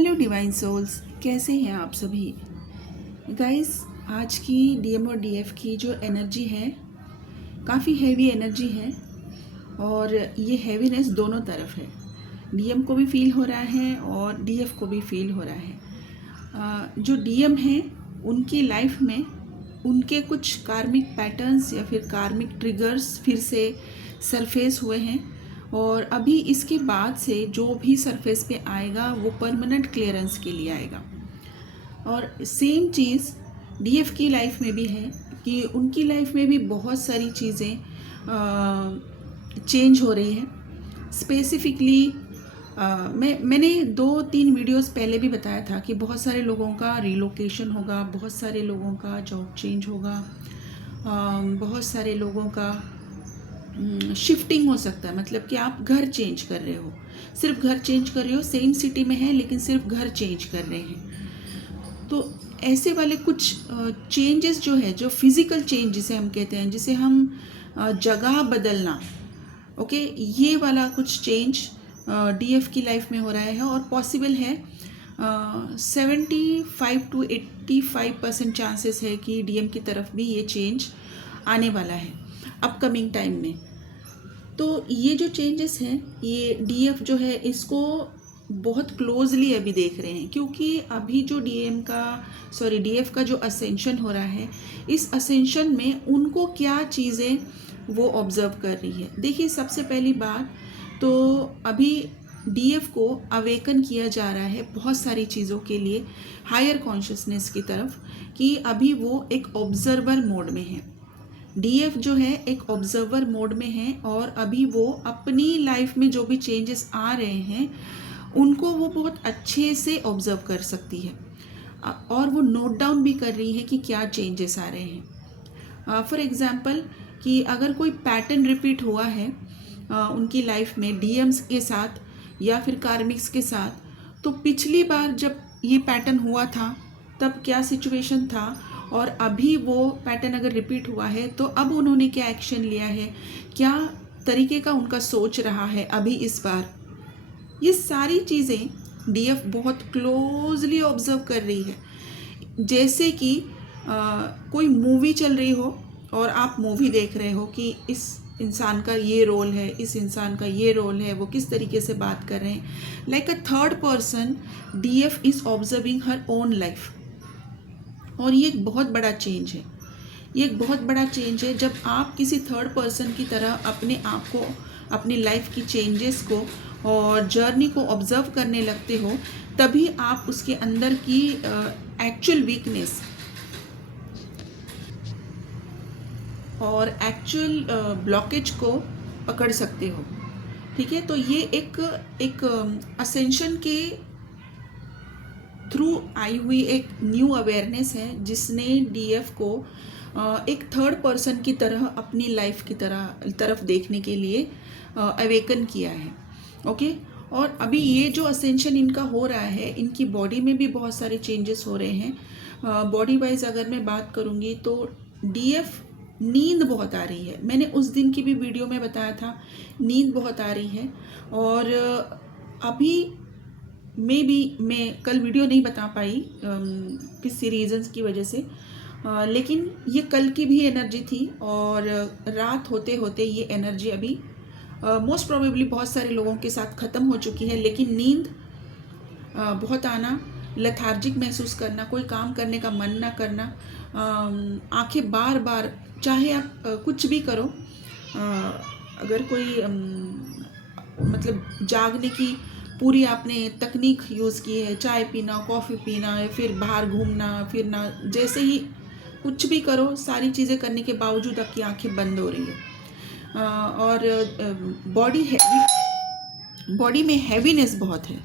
Hello divine souls, कैसे हैं आप सभी गाइस। आज की डीएम और डीएफ की जो एनर्जी है काफ़ी हैवी एनर्जी है और ये हैवीनेस दोनों तरफ है। डीएम को भी फील हो रहा है और डीएफ को भी फील हो रहा है। जो डीएम है उनकी लाइफ में उनके कुछ कार्मिक पैटर्न्स या फिर कार्मिक ट्रिगर्स फिर से सरफेस हुए हैं और अभी इसके बाद से जो भी सरफेस पे आएगा वो परमानेंट क्लियरेंस के लिए आएगा। और सेम चीज़ डीएफ की लाइफ में भी है कि उनकी लाइफ में भी बहुत सारी चीज़ें चेंज हो रही हैं। स्पेसिफिकली मैंने 2-3 वीडियोस पहले भी बताया था कि बहुत सारे लोगों का रिलोकेशन होगा, बहुत सारे लोगों का जॉब चेंज होगा, बहुत सारे लोगों का शिफ्टिंग हो सकता है। मतलब कि आप घर चेंज कर रहे हो, सिर्फ घर चेंज कर रहे हो, सेम सिटी में है लेकिन सिर्फ घर चेंज कर रहे हैं। तो ऐसे वाले कुछ चेंजेस जो है, जो फिज़िकल चेंज जिसे हम कहते हैं, जिसे हम जगह बदलना, ओके, ये वाला कुछ चेंज डीएफ की लाइफ में हो रहा है और पॉसिबल है 75 to 85% चांसेस है कि डीएम की तरफ भी ये चेंज आने वाला है अपकमिंग टाइम में। तो ये जो चेंजेस हैं, ये डीएफ जो है इसको बहुत क्लोजली अभी देख रहे हैं, क्योंकि अभी जो डीएफ का जो असेंशन हो रहा है, इस असेंशन में उनको क्या चीज़ें वो ऑब्जर्व कर रही है। देखिए, सबसे पहली बात तो अभी डीएफ को अवेकन किया जा रहा है बहुत सारी चीज़ों के लिए, हायर कॉन्शियसनेस की तरफ, कि अभी वो एक ऑब्जर्वर मोड में है। डीएफ जो है एक ऑब्जर्वर मोड में है और अभी वो अपनी लाइफ में जो भी चेंजेस आ रहे हैं उनको वो बहुत अच्छे से ऑब्जर्व कर सकती है और वो नोट डाउन भी कर रही है कि क्या चेंजेस आ रहे हैं। फॉर एग्ज़ाम्पल कि अगर कोई पैटर्न रिपीट हुआ है उनकी लाइफ में डीएम्स के साथ या फिर कार्मिक्स के साथ, तो पिछली बार जब ये पैटर्न हुआ था तब क्या सिचुएशन था और अभी वो पैटर्न अगर रिपीट हुआ है तो अब उन्होंने क्या एक्शन लिया है, क्या तरीके का उनका सोच रहा है अभी इस बार। ये सारी चीज़ें डीएफ बहुत क्लोजली ऑब्जर्व कर रही है। जैसे कि कोई मूवी चल रही हो और आप मूवी देख रहे हो कि इस इंसान का ये रोल है, इस इंसान का ये रोल है, वो किस तरीके से बात कर रहे हैं। Like a third person DF is observing her own life. और ये एक बहुत बड़ा चेंज है, ये एक बहुत बड़ा चेंज है। जब आप किसी थर्ड पर्सन की तरह अपने आप को, अपनी लाइफ की चेंजेस को और जर्नी को ऑब्जर्व करने लगते हो, तभी आप उसके अंदर की एक्चुअल वीकनेस और एक्चुअल ब्लॉकेज को पकड़ सकते हो। ठीक है, तो ये एक असेंशन के थ्रू आई हुई एक न्यू अवेयरनेस है, जिसने डीएफ को एक थर्ड पर्सन की तरह अपनी लाइफ की तरफ देखने के लिए अवेकन किया है। ओके, और अभी ये जो असेंशन इनका हो रहा है, इनकी बॉडी में भी बहुत सारे चेंजेस हो रहे हैं। बॉडी वाइज अगर मैं बात करूँगी तो डीएफ नींद बहुत आ रही है। मैंने उस दिन की भी वीडियो में बताया था, नींद बहुत आ रही है। और अभी मैं कल वीडियो नहीं बता पाई किसी रीजंस की वजह से, लेकिन ये कल की भी एनर्जी थी और रात होते होते ये एनर्जी अभी मोस्ट प्रोबेबली बहुत सारे लोगों के साथ ख़त्म हो चुकी है। लेकिन नींद बहुत आना, लेथार्जिक महसूस करना, कोई काम करने का मन ना करना, आंखें बार बार, चाहे आप कुछ भी करो, अगर कोई मतलब जागने की पूरी आपने तकनीक यूज़ की है, चाय पीना, कॉफ़ी पीना या फिर बाहर घूमना फिरना, जैसे ही कुछ भी करो, सारी चीज़ें करने के बावजूद आपकी आंखें बंद हो रही है और बॉडी में हैवीनेस बहुत है।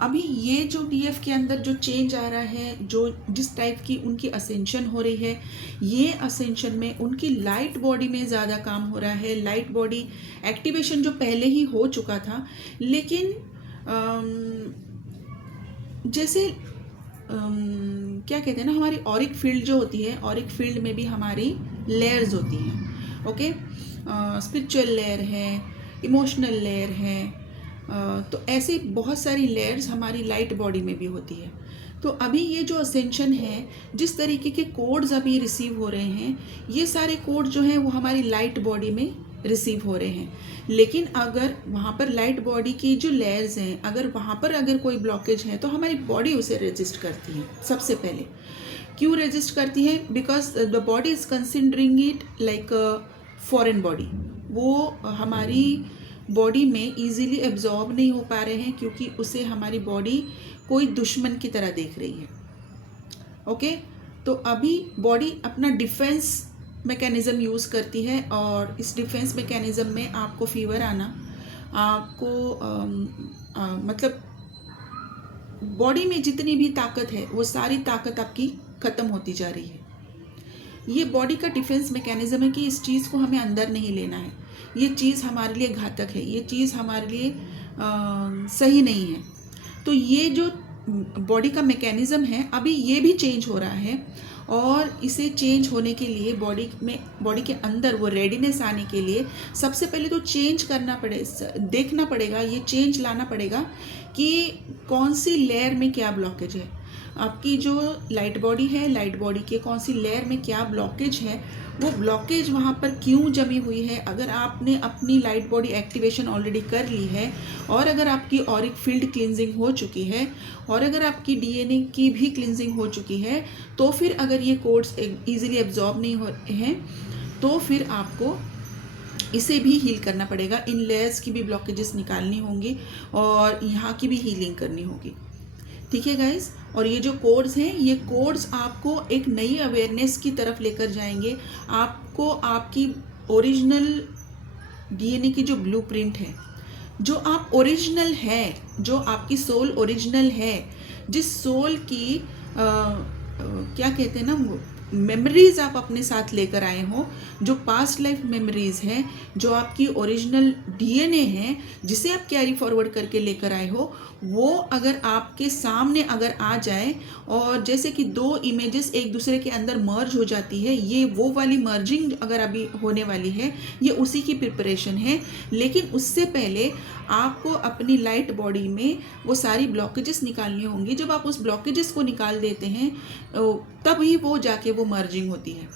अभी ये जो डीएफ के अंदर जो चेंज आ रहा है, जो जिस टाइप की उनकी असेंशन हो रही है, ये असेंशन में उनकी लाइट बॉडी में ज़्यादा काम हो रहा है। लाइट बॉडी एक्टिवेशन जो पहले ही हो चुका था, लेकिन जैसे क्या कहते हैं ना, हमारी ऑरिक फील्ड जो होती है, ऑरिक फील्ड में भी हमारी लेयर्स होती हैं। ओके, स्पिरिचुअल लेयर है, इमोशनल लेयर है, तो ऐसे बहुत सारी लेयर्स हमारी लाइट बॉडी में भी होती है। तो अभी ये जो असेंशन है, जिस तरीके के कोड्स अभी रिसीव हो रहे हैं, ये सारे कोड जो हैं वो हमारी लाइट बॉडी में रिसीव हो रहे हैं। लेकिन अगर वहाँ पर लाइट बॉडी की जो लेयर्स हैं, अगर वहाँ पर अगर कोई ब्लॉकेज है तो हमारी बॉडी उसे रेजिस्ट करती है। सबसे पहले क्यों रेजिस्ट करती है? Because the body is considering it like foreign body. वो हमारी बॉडी में इजीली एब्जॉर्ब नहीं हो पा रहे हैं, क्योंकि उसे हमारी बॉडी कोई दुश्मन की तरह देख रही है। ओके, तो अभी बॉडी अपना डिफेंस मैकेनिज़्म यूज़ करती है, और इस डिफेंस मैकेनिज़्म में आपको फीवर आना, आपको मतलब बॉडी में जितनी भी ताकत है वो सारी ताकत आपकी ख़त्म होती जा रही है। ये बॉडी का डिफेंस मैकेनिज़्म है कि इस चीज़ को हमें अंदर नहीं लेना है, ये चीज़ हमारे लिए घातक है, ये चीज़ हमारे लिए सही नहीं है। तो ये जो बॉडी का मैकेनिज़्म है अभी ये भी चेंज हो रहा है, और इसे चेंज होने के लिए बॉडी के अंदर वो रेडीनेस आने के लिए सबसे पहले तो चेंज करना देखना पड़ेगा, ये चेंज लाना पड़ेगा कि कौन सी लेयर में क्या ब्लॉकेज है। आपकी जो लाइट बॉडी है, लाइट बॉडी के कौन सी लेयर में क्या ब्लॉकेज है, वो ब्लॉकेज वहाँ पर क्यों जमी हुई है। अगर आपने अपनी लाइट बॉडी एक्टिवेशन ऑलरेडी कर ली है, और अगर आपकी ऑरिक फील्ड क्लिनजिंग हो चुकी है, और अगर आपकी डीएनए की भी क्लिनजिंग हो चुकी है, तो फिर अगर ये कोड्स ईजिली एब्जॉर्ब नहीं हो रहे हैं, तो फिर आपको इसे भी हील करना पड़ेगा। इन लेयर्स की भी ब्लॉकेजेस निकालनी होंगी, और यहाँ की भी हीलिंग करनी होगी। ठीक है गाइस, और ये जो कोड्स हैं, ये कोड्स आपको एक नई अवेयरनेस की तरफ लेकर जाएंगे। आपको आपकी ओरिजिनल डीएनए की जो ब्लूप्रिंट है, जो आप ओरिजिनल है, जो आपकी सोल ओरिजिनल है, जिस सोल की क्या कहते हैं ना, मेमोरीज आप अपने साथ लेकर आए हो, जो पास्ट लाइफ मेमोरीज हैं, जो आपकी ओरिजिनल डीएनए है, जिसे आप कैरी फॉरवर्ड करके लेकर आए हो, वो अगर आपके सामने अगर आ जाए, और जैसे कि दो इमेजेस एक दूसरे के अंदर मर्ज हो जाती है, ये वो वाली मर्जिंग अगर अभी होने वाली है, ये उसी की प्रिपरेशन है। लेकिन उससे पहले आपको अपनी लाइट बॉडी में वो सारी ब्लॉकेजेस निकालनी होंगी। जब आप उस ब्लॉकेजेस को निकाल देते हैं, तभी वो जाके वो मर्जिंग होती है।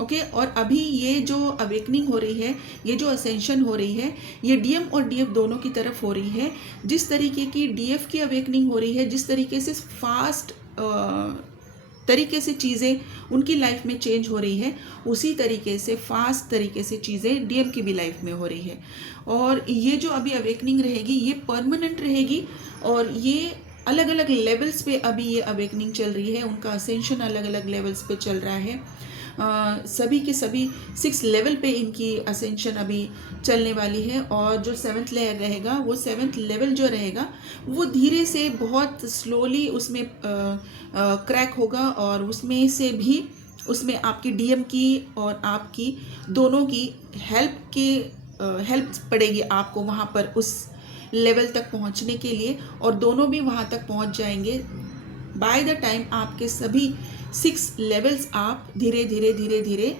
ओके, और अभी ये जो अवेकनिंग हो रही है, ये जो असेंशन हो रही है, ये डीएम और डीएफ दोनों की तरफ हो रही है। जिस तरीके की डीएफ की अवेकनिंग हो रही है, जिस तरीके से फास्ट तरीके से चीज़ें उनकी लाइफ में चेंज हो रही है, उसी तरीके से फास्ट तरीके से चीज़ें डीएम की भी लाइफ में हो रही है। और ये जो अभी अवेकनिंग रहेगी, ये परमानेंट रहेगी, और ये अलग अलग लेवल्स पे अभी ये अवेकनिंग चल रही है। उनका असेंशन अलग अलग लेवल्स पे चल रहा है। सभी के सभी 6 लेवल पे इनकी असेंशन अभी चलने वाली है, और जो 7th लेयर रहेगा, वो 7th लेवल जो रहेगा, वो धीरे से बहुत स्लोली उसमें क्रैक होगा, और उसमें से भी उसमें आपकी डीएम की और आपकी दोनों की हेल्प पड़ेगी आपको वहाँ पर उस लेवल तक पहुँचने के लिए, और दोनों भी वहाँ तक पहुँच जाएंगे। बाय द टाइम आपके सभी 6 लेवल्स आप धीरे धीरे धीरे धीरे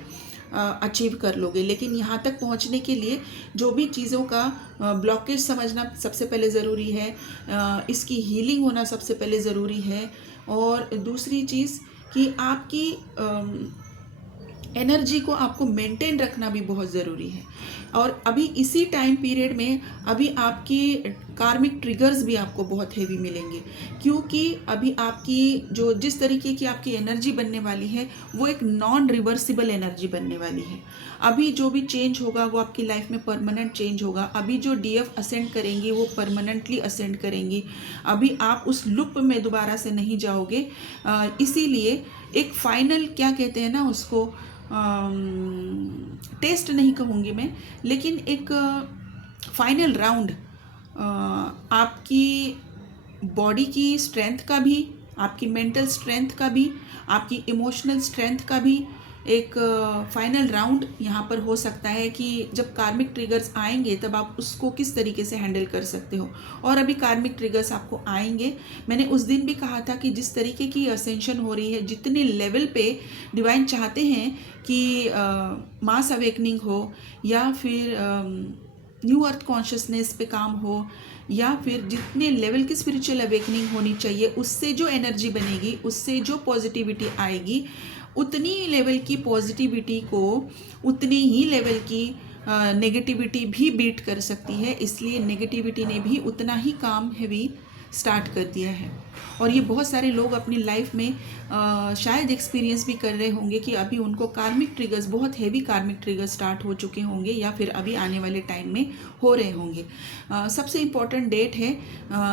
अचीव कर लोगे। लेकिन यहाँ तक पहुँचने के लिए जो भी चीज़ों का ब्लॉकेज समझना सबसे पहले ज़रूरी है, इसकी हीलिंग होना सबसे पहले ज़रूरी है, और दूसरी चीज़ कि आपकी एनर्जी को आपको मेंटेन रखना भी बहुत ज़रूरी है। और अभी इसी टाइम पीरियड में अभी आपकी कार्मिक ट्रिगर्स भी आपको बहुत हेवी मिलेंगे, क्योंकि अभी आपकी जो जिस तरीके की आपकी एनर्जी बनने वाली है, वो एक नॉन रिवर्सिबल एनर्जी बनने वाली है। अभी जो भी चेंज होगा वो आपकी लाइफ में परमानेंट चेंज होगा। अभी जो डीएफ असेंड करेंगी वो परमानेंटली असेंड करेंगी। अभी आप उस लूप में दोबारा से नहीं जाओगे। इसीलिए एक फाइनल क्या कहते हैं ना उसको, टेस्ट नहीं कहूँगी मैं, लेकिन एक फाइनल राउंड आपकी बॉडी की स्ट्रेंथ का भी, आपकी मेंटल स्ट्रेंथ का भी, आपकी इमोशनल स्ट्रेंथ का भी एक फाइनल राउंड यहाँ पर हो सकता है कि जब कार्मिक ट्रिगर्स आएंगे तब आप उसको किस तरीके से हैंडल कर सकते हो। और अभी कार्मिक ट्रिगर्स आपको आएंगे। मैंने उस दिन भी कहा था कि जिस तरीके की असेंशन हो रही है, जितने लेवल पे डिवाइन चाहते हैं कि मास अवेकनिंग हो, या फिर न्यू अर्थ कॉन्शियसनेस पे काम हो, या फिर जितने लेवल की स्पिरिचुअल अवेकनिंग होनी चाहिए उससे जो एनर्जी बनेगी, उससे जो पॉजिटिविटी आएगी, उतनी लेवल की पॉजिटिविटी को उतनी ही लेवल की नेगेटिविटी भी बीट कर सकती है। इसलिए नेगेटिविटी ने भी उतना ही काम हैवी स्टार्ट कर दिया है। और ये बहुत सारे लोग अपनी लाइफ में शायद एक्सपीरियंस भी कर रहे होंगे कि अभी उनको कार्मिक ट्रिगर्स, बहुत हैवी कार्मिक ट्रिगर्स स्टार्ट हो चुके होंगे, या फिर अभी आने वाले टाइम में हो रहे होंगे। सबसे इम्पॉर्टेंट डेट है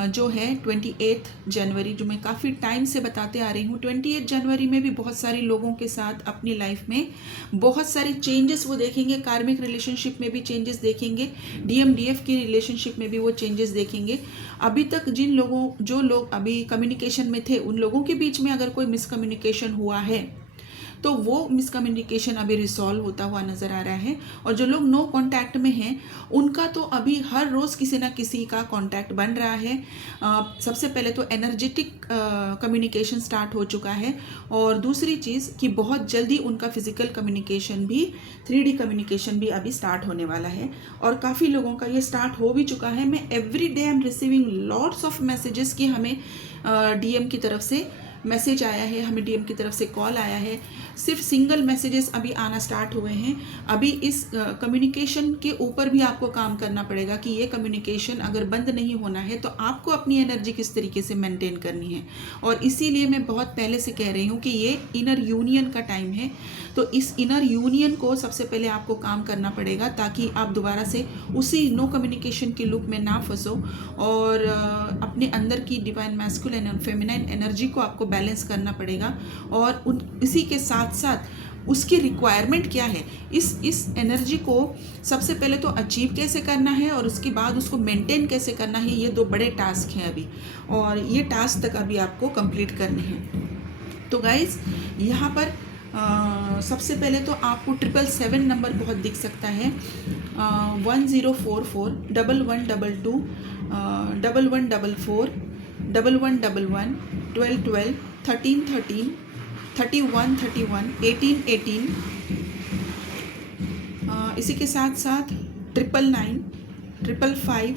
जो है 28 जनवरी, जो मैं काफ़ी टाइम से बताते आ रही हूँ। 28 जनवरी में भी बहुत सारे लोगों के साथ अपनी लाइफ में बहुत सारे चेंजेस वो देखेंगे। कार्मिक रिलेशनशिप में भी चेंजेस देखेंगे, DMDF की रिलेशनशिप में भी वो चेंजेस देखेंगे। अभी तक जो लोग अभी कम्युनिकेशन में थे, उन लोगों के बीच में अगर कोई मिसकम्युनिकेशन हुआ है तो वो मिसकम्युनिकेशन अभी रिसॉल्व होता हुआ नज़र आ रहा है। और जो लोग नो कांटेक्ट में हैं, उनका तो अभी हर रोज़ किसी ना किसी का कांटेक्ट बन रहा है। सबसे पहले तो एनर्जेटिक कम्युनिकेशन स्टार्ट हो चुका है, और दूसरी चीज़ कि बहुत जल्दी उनका फिजिकल कम्युनिकेशन भी, 3D कम्युनिकेशन भी अभी स्टार्ट होने वाला है। और काफ़ी लोगों का ये स्टार्ट हो भी चुका है। मैं every day I am receiving lots of messages कि हमें DM की तरफ से मैसेज आया है, हमें DM की तरफ से कॉल आया है। सिर्फ सिंगल मैसेजेस अभी आना स्टार्ट हुए हैं। अभी इस कम्युनिकेशन के ऊपर भी आपको काम करना पड़ेगा कि ये कम्युनिकेशन अगर बंद नहीं होना है तो आपको अपनी एनर्जी किस तरीके से मेंटेन करनी है। और इसीलिए मैं बहुत पहले से कह रही हूँ कि ये इनर यूनियन का टाइम है। तो इस इनर यूनियन को सबसे पहले आपको काम करना पड़ेगा, ताकि आप दोबारा से उसी नो कम्युनिकेशन के लूप में ना फंसो, और अपने अंदर की डिवाइन मैस्कुलिन और फेमिनाइन एनर्जी को आपको बैलेंस करना पड़ेगा। और इसी के साथ साथ उसकी रिक्वायरमेंट क्या है, इस एनर्जी को सबसे पहले तो अचीव कैसे करना है, और उसके बाद उसको मेंटेन कैसे करना है। ये 2 बड़े टास्क हैं अभी, और ये टास्क तक अभी आपको कंप्लीट करने हैं। तो गाइज यहाँ पर सबसे पहले तो आपको 777 नंबर बहुत दिख सकता है, 1044 1122 1144 1111 1212 1313 3131 1818। इसी के साथ साथ 999 555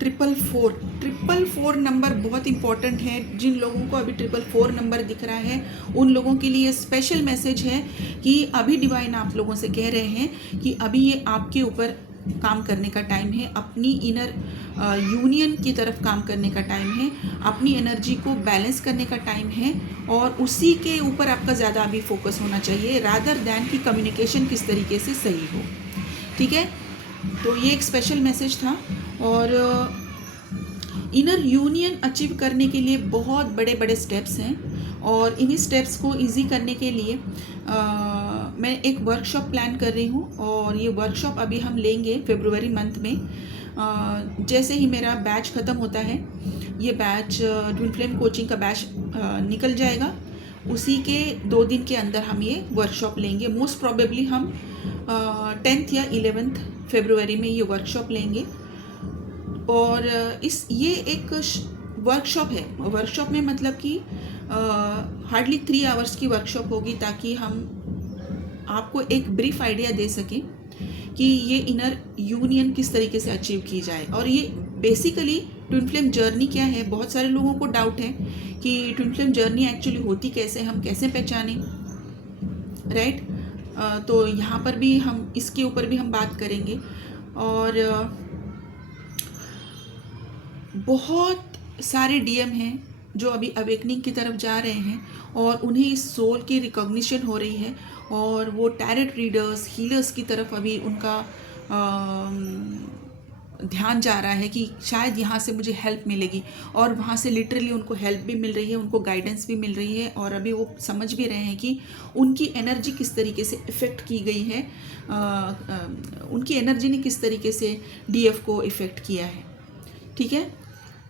444 444 नंबर बहुत इंपॉर्टेंट है। जिन लोगों को अभी 444 नंबर दिख रहा है, उन लोगों के लिए स्पेशल मैसेज है कि अभी डिवाइन आप लोगों से कह रहे हैं कि अभी ये आपके ऊपर काम करने का टाइम है, अपनी इनर यूनियन की तरफ काम करने का टाइम है, अपनी एनर्जी को बैलेंस करने का टाइम है, और उसी के ऊपर आपका ज़्यादा अभी फोकस होना चाहिए, रादर दैन कि कम्युनिकेशन किस तरीके से सही हो। ठीक है, तो ये एक स्पेशल मैसेज था। और इनर यूनियन अचीव करने के लिए बहुत बड़े बड़े स्टेप्स हैं, और इन्हीं स्टेप्स को इजी करने के लिए मैं एक वर्कशॉप प्लान कर रही हूँ। और ये वर्कशॉप अभी हम लेंगे फरवरी मंथ में। जैसे ही मेरा बैच ख़त्म होता है, ये बैच ट्विन फ्लेम कोचिंग का बैच निकल जाएगा, उसी के 2 दिन के अंदर हम ये वर्कशॉप लेंगे। मोस्ट प्रोबेबली हम 10th या 11th फरवरी में ये वर्कशॉप लेंगे। और ये एक वर्कशॉप है। वर्कशॉप में मतलब कि हार्डली 3 आवर्स की वर्कशॉप होगी, ताकि हम आपको एक ब्रीफ आइडिया दे सकें कि ये इनर यूनियन किस तरीके से अचीव की जाए। और ये बेसिकली ट्विन फ्लेम जर्नी क्या है, बहुत सारे लोगों को डाउट है कि ट्विन फ्लेम जर्नी एक्चुअली होती कैसे, हम कैसे पहचानें, राइट। तो यहाँ पर भी हम इसके ऊपर भी हम बात करेंगे। और बहुत सारे DM हैं जो अभी अवेकनिंग की तरफ जा रहे हैं, और उन्हें इस सोल की रिकॉग्निशन हो रही है, और वो टैरेट रीडर्स, हीलर्स की तरफ अभी उनका ध्यान जा रहा है कि शायद यहाँ से मुझे हेल्प मिलेगी। और वहाँ से लिटरली उनको हेल्प भी मिल रही है, उनको गाइडेंस भी मिल रही है, और अभी वो समझ भी रहे हैं कि उनकी एनर्जी किस तरीके से इफ़ेक्ट की गई है, उनकी एनर्जी ने किस तरीके से DF को इफ़ेक्ट किया है। ठीक है,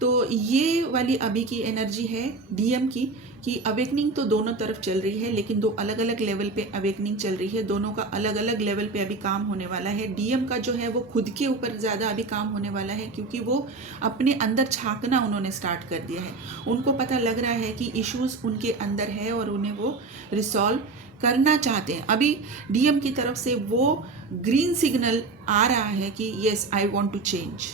तो ये वाली अभी की एनर्जी है डीएम की कि अवेकनिंग तो दोनों तरफ चल रही है, लेकिन दो अलग अलग लेवल पे अवेकनिंग चल रही है, दोनों का अलग अलग लेवल पे अभी काम होने वाला है। डीएम का जो है वो खुद के ऊपर ज़्यादा अभी काम होने वाला है, क्योंकि वो अपने अंदर झांकना उन्होंने स्टार्ट कर दिया है। उनको पता लग रहा है कि इश्यूज उनके अंदर है और उन्हें वो रिसॉल्व करना चाहते हैं। अभी डीएम की तरफ से वो ग्रीन सिग्नल आ रहा है कि yes I want to change,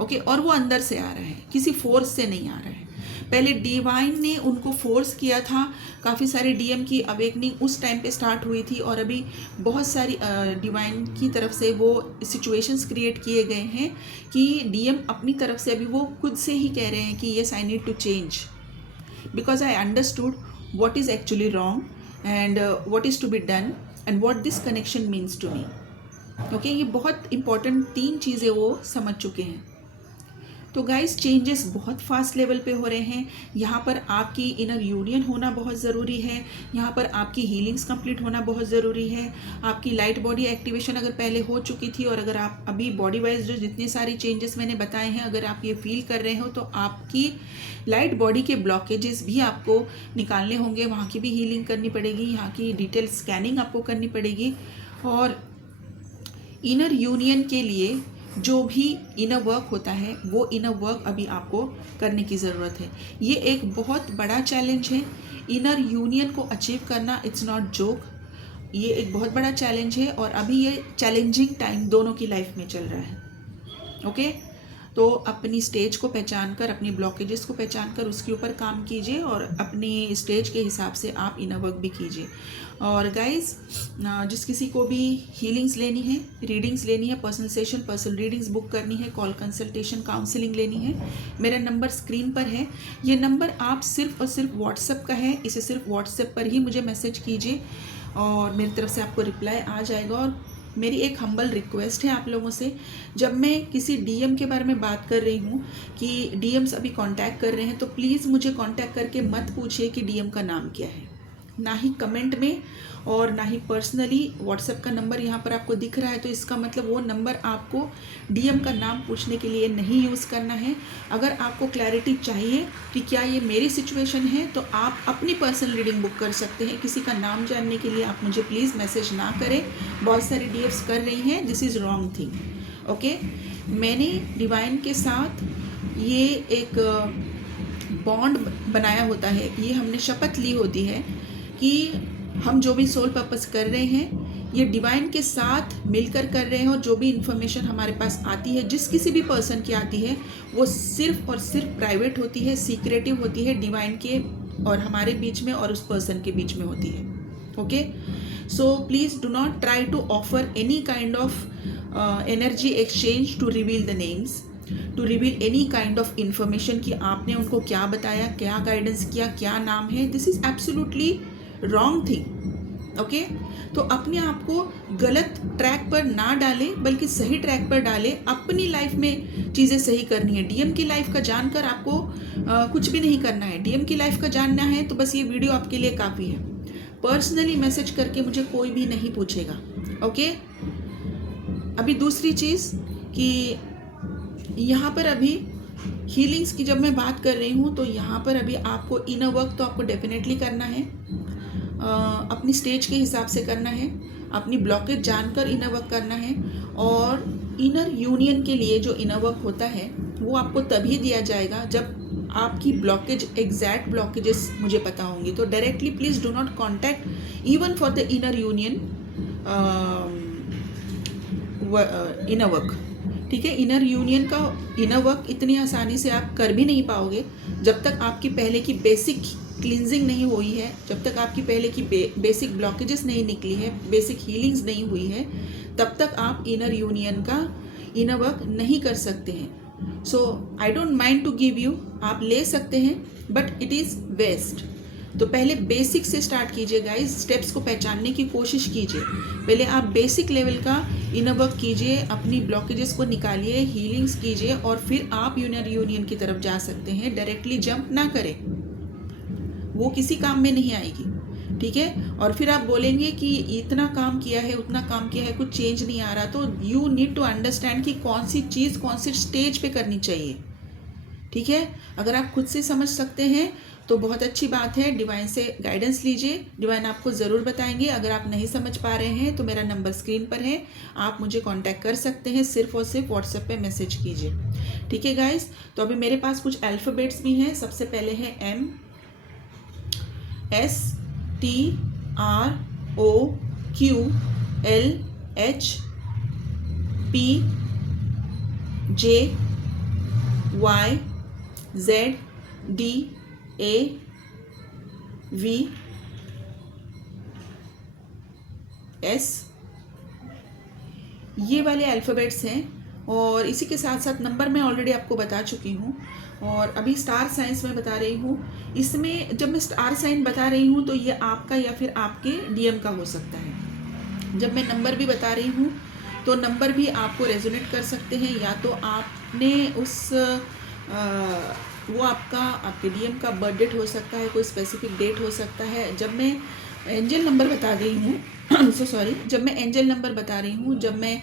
okay, और वो अंदर से आ रहा है, किसी फोर्स से नहीं आ रहा है। पहले डिवाइन ने उनको फोर्स किया था, काफ़ी सारे डीएम की अवेकनिंग उस टाइम पे स्टार्ट हुई थी, और अभी बहुत सारी डिवाइन की तरफ से वो सिचुएशंस क्रिएट किए गए हैं कि डीएम अपनी तरफ से अभी वो खुद से ही कह रहे हैं कि yes I need to change because I understood what is actually wrong and what is to be done and what this connection means to me. Okay, ये बहुत इंपॉर्टेंट 3 चीज़ें वो समझ चुके हैं। तो गाइस, चेंजेस बहुत फास्ट लेवल पे हो रहे हैं। यहाँ पर आपकी इनर यूनियन होना बहुत ज़रूरी है, यहाँ पर आपकी हीलिंग्स कंप्लीट होना बहुत ज़रूरी है। आपकी लाइट बॉडी एक्टिवेशन अगर पहले हो चुकी थी, और अगर आप अभी बॉडी वाइज जो जितने सारे चेंजेस मैंने बताए हैं अगर आप ये फील कर रहे हो, तो आपकी लाइट बॉडी के ब्लॉकेजेस भी आपको निकालने होंगे, वहाँ की भी हीलिंग करनी पड़ेगी, यहाँ की डिटेल स्कैनिंग आपको करनी पड़ेगी। और इनर यूनियन के लिए जो भी इनर वर्क होता है वो इनर वर्क अभी आपको करने की ज़रूरत है। ये एक बहुत बड़ा चैलेंज है, इनर यूनियन को अचीव करना इट्स नॉट जोक। ये एक बहुत बड़ा चैलेंज है, और अभी ये चैलेंजिंग टाइम दोनों की लाइफ में चल रहा है। ओके, तो अपनी स्टेज को पहचान कर, अपनी ब्लॉकेजेस को पहचान कर उसके ऊपर काम कीजिए, और अपनी स्टेज के हिसाब से आप इनर वर्क भी कीजिए। और गाइस, जिस किसी को भी हीलिंग्स लेनी है, रीडिंग्स लेनी है, personal session, personal readings book करनी है, कॉल कंसल्टेशन, काउंसलिंग लेनी है, मेरा नंबर स्क्रीन पर है। ये नंबर आप सिर्फ और सिर्फ व्हाट्सएप का है, इसे सिर्फ व्हाट्सएप पर ही मुझे मैसेज कीजिए और मेरी तरफ से आपको रिप्लाई आ जाएगा। और मेरी एक हम्बल रिक्वेस्ट है आप लोगों से, जब मैं किसी डीएम के बारे में बात कर रही हूँ कि डीएम्स अभी कांटेक्ट कर रहे हैं, तो प्लीज़ मुझे कांटेक्ट करके मत पूछिए कि डीएम का नाम क्या है, ना ही कमेंट में और ना ही पर्सनली। व्हाट्सएप का नंबर यहाँ पर आपको दिख रहा है, तो इसका मतलब वो नंबर आपको डीएम का नाम पूछने के लिए नहीं यूज़ करना है। अगर आपको क्लैरिटी चाहिए कि क्या ये मेरी सिचुएशन है, तो आप अपनी पर्सनल रीडिंग बुक कर सकते हैं। किसी का नाम जानने के लिए आप मुझे प्लीज़ मैसेज ना करें। बहुत सारी डीएम्स कर रही हैं, this is wrong thing. Okay, मैंने डिवाइन के साथ ये एक बॉन्ड बनाया होता है, ये हमने शपथ ली होती है कि हम जो भी सोल पर्पस कर रहे हैं ये डिवाइन के साथ मिलकर कर रहे हैं, और जो भी इंफॉर्मेशन हमारे पास आती है, जिस किसी भी पर्सन की आती है, वो सिर्फ और सिर्फ प्राइवेट होती है, सीक्रेटिव होती है, डिवाइन के और हमारे बीच में और उस पर्सन के बीच में होती है। Okay, so please do not try to offer any kind of energy exchange to reveal the names, to reveal any kind of information कि आपने उनको क्या बताया, क्या गाइडेंस किया, क्या नाम है। This is absolutely wrong thing. Okay, तो अपने आप को गलत ट्रैक पर ना डालें, बल्कि सही ट्रैक पर डालें। अपनी लाइफ में चीज़ें सही करनी है। डीएम की लाइफ का जानकर आपको कुछ भी नहीं करना है। डीएम की लाइफ का जानना है तो बस ये वीडियो आपके लिए काफ़ी है। पर्सनली मैसेज करके मुझे कोई भी नहीं पूछेगा। ओके, अभी दूसरी चीज़ कि यहाँ पर अभी हीलिंग्स की जब मैं बात कर रही हूँ, तो यहाँ पर अभी आपको इनर वर्क तो आपको डेफिनेटली करना है, अपनी स्टेज के हिसाब से करना है, अपनी ब्लॉकेज जानकर इनर वर्क करना है। और इनर यूनियन के लिए जो इनर वर्क होता है वो आपको तभी दिया जाएगा जब आपकी ब्लॉकेज, एग्जैक्ट ब्लॉकेजेस मुझे पता होंगी। तो directly please do not contact even for the inner union inner work. ठीक है, इनर यूनियन का इनर वर्क इतनी आसानी से आप कर भी नहीं पाओगे जब तक आपकी पहले की बेसिक क्लिनजिंग नहीं हुई है, जब तक आपकी पहले की बेसिक ब्लॉकेजेस नहीं निकली है, बेसिक हीलिंग्स नहीं हुई है, तब तक आप इनर यूनियन का इनर वर्क नहीं कर सकते हैं। So I don't mind to give you, आप ले सकते हैं बट इट इज़ वेस्ट। तो पहले बेसिक से स्टार्ट कीजिए गाइस, स्टेप्स को पहचानने की कोशिश कीजिए। पहले आप बेसिक लेवल का इनर वर्क कीजिए, अपनी ब्लॉकेजेस को निकालिए, हीलिंग्स कीजिए, और फिर आप इनर यूनियन की तरफ जा सकते हैं। डायरेक्टली जंप ना करें, वो किसी काम में नहीं आएगी। ठीक है, और फिर आप बोलेंगे कि इतना काम किया है, उतना काम किया है, कुछ चेंज नहीं आ रहा। तो यू नीड टू अंडरस्टैंड कि कौन सी चीज़ कौन सी स्टेज पे करनी चाहिए। ठीक है, अगर आप खुद से समझ सकते हैं तो बहुत अच्छी बात है, डिवाइन से गाइडेंस लीजिए, डिवाइन आपको ज़रूर बताएंगे। अगर आप नहीं समझ पा रहे हैं तो मेरा नंबर स्क्रीन पर है, आप मुझे कांटेक्ट कर सकते हैं, सिर्फ और सिर्फ व्हाट्सएप पे मैसेज कीजिए। ठीक है गाइस, तो अभी मेरे पास कुछ अल्फ़ाबेट्स भी हैं। सबसे पहले है M, S, T, R, O, Q, L, H, P, J, Y, Z, D, A, V, S, ये वाले अल्फ़ाबेट्स हैं। और इसी के साथ साथ नंबर मैं ऑलरेडी आपको बता चुकी हूँ, और अभी स्टार साइंस में बता रही हूँ। इसमें जब मैं स्टार साइन बता रही हूँ तो ये आपका या फिर आपके डीएम का हो सकता है। जब मैं नंबर भी बता रही हूँ तो नंबर भी आपको रेजोनेट कर सकते हैं, या तो आपने उस वो आपके डीएम का बर्थ डेट हो सकता है, कोई स्पेसिफिक डेट हो सकता है। जब मैं एंजल नंबर बता रही हूँ जब मैं एंजल नंबर बता रही हूँ, जब मैं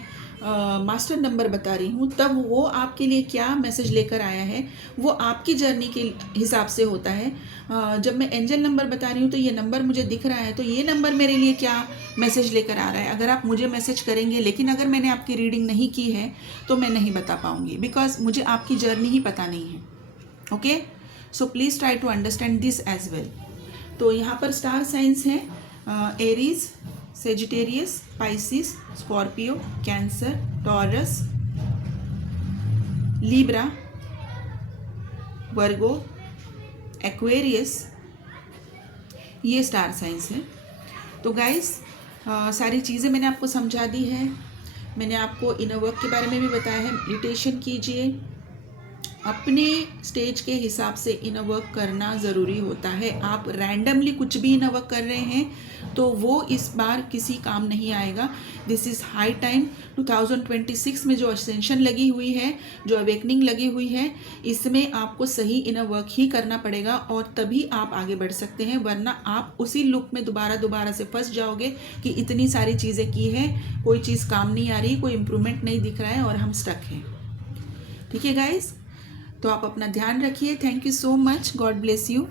मास्टर नंबर बता रही हूँ, तब वो आपके लिए क्या मैसेज लेकर आया है वो आपकी जर्नी के हिसाब से होता है। जब मैं एंजल नंबर बता रही हूँ तो ये नंबर मुझे दिख रहा है, तो ये नंबर मेरे लिए क्या मैसेज लेकर आ रहा है। अगर आप मुझे मैसेज करेंगे, लेकिन अगर मैंने आपकी रीडिंग नहीं की है तो मैं नहीं बता पाऊँगी, बिकॉज मुझे आपकी जर्नी ही पता नहीं है। Okay, so please try to understand this as well. तो यहाँ पर स्टार साइंस हैं Aries, Sagittarius, Pisces, Scorpio, Cancer, Taurus, Libra, Virgo, Aquarius, ये स्टार साइंस है। तो गाइस सारी चीज़ें मैंने आपको समझा दी है। मैंने आपको इनर वर्क के बारे में भी बताया है। मेडिटेशन कीजिए, अपने स्टेज के हिसाब से इनर वर्क करना ज़रूरी होता है। आप रैंडमली कुछ भी इनर वर्क कर रहे हैं तो वो इस बार किसी काम नहीं आएगा। This is high time. 2026 में जो असेंशन लगी हुई है, जो अवेकनिंग लगी हुई है, इसमें आपको सही इनर वर्क ही करना पड़ेगा, और तभी आप आगे बढ़ सकते हैं। वरना आप उसी लूप में दोबारा से फंस जाओगे कि इतनी सारी चीज़ें की हैं, कोई चीज़ काम नहीं आ रही, कोई इम्प्रूवमेंट नहीं दिख रहा है और हम स्टक हैं। ठीक है गाइज, तो आप अपना ध्यान रखिए। Thank you so much. God bless you.